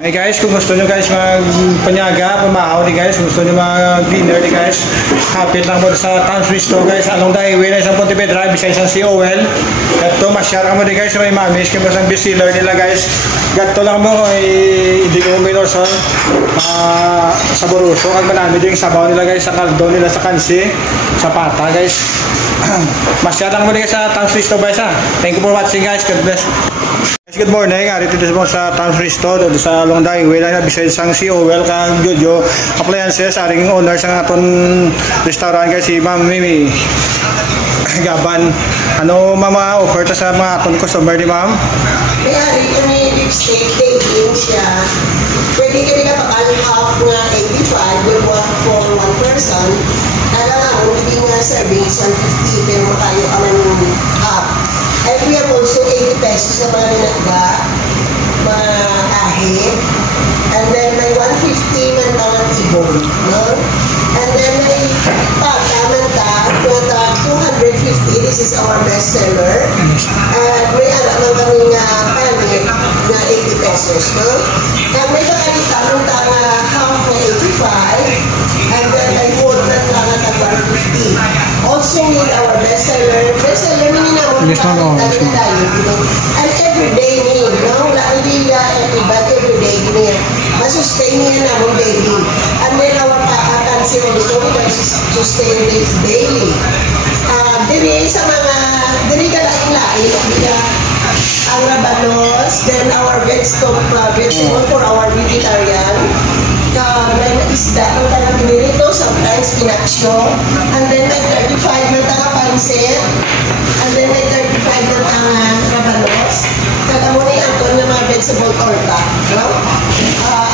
Hey guys, kung gusto nyo guys magpanyaga, pumahaw di guys, kung gusto nyo mag-dinner di guys, kapit lang po sa Town Resto guys, along the highway na isang Pontevedra, bisay isang COL. Ito, masyara mo di guys, may mamis, kung isang bestseller nila guys. Gato lang mo, hindi ko minor sa saboruso, kag manami din yung sabaw nila guys, sa kaldo nila sa kansi, sa pata guys. Masyara lang mo di guys sa Town Resto guys ha. Thank you for watching guys, God bless. Good morning, arito dito sa Town Resto, sa Long Highway na beside sang COL kang Jojo Appliances, aring owner sa aton restaurant guys, si Ma'am Mimi Gaban. Ano mama offer ta sa mga aton customer di ma'am? Kaya rito may beef steak, dating siya. Pwede ka rin half nga 85, will work for one person. Talaga nga, hindi nga serving 150, pero makayo ka man half. And we have also 80 pesos na mga ninagba, mga kahit. And then may 150 man tawag ibon, no? And then may pata man ta, 250, this is our best seller. And may alam man kami nga kanin na 80 pesos, no? And may kakalita man ta nga half na 85, and then may wood man ta nga 150. Also with our best seller meaning na and everyday need, no? Hindi na everyday niya. Masustain niya na mong daily. And then our pakatan si Monso, sustain this daily. Diri sa mga, diri ka lain-lain, ang rabanos, then our vegetable for our vegetarian. May isda ng talang pinirito, sometimes pinaksyo, and then may 35 ng tanga pansit, and then may 35 ng tanga rabanos. Kagamuni ang to ng mga vegetable torta, no?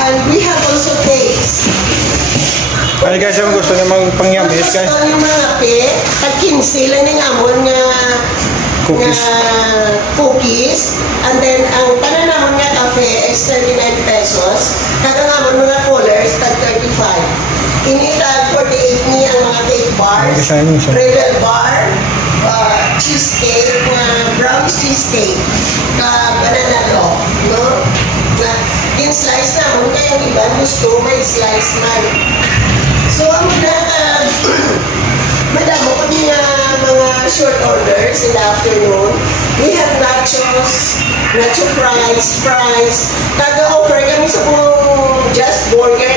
And we have also cakes. Ay guys, kung gusto nyo magpangyamis guys, gusto nyo mga cake, at 15 lang ng amon nga cookies, and then ang tanan naman nga cafe is 39 pesos, kada naman mga colors tag 35. Initag 48 ni ang mga cake bars, Rebel bar, cheesecake, brown cheesecake, banana loaf, no? In slice naman kaya iba gusto may slice man. So ang madamo kami mga short orders in the afternoon. We have nachos, nacho fries, taga-offer kami sa kung just burger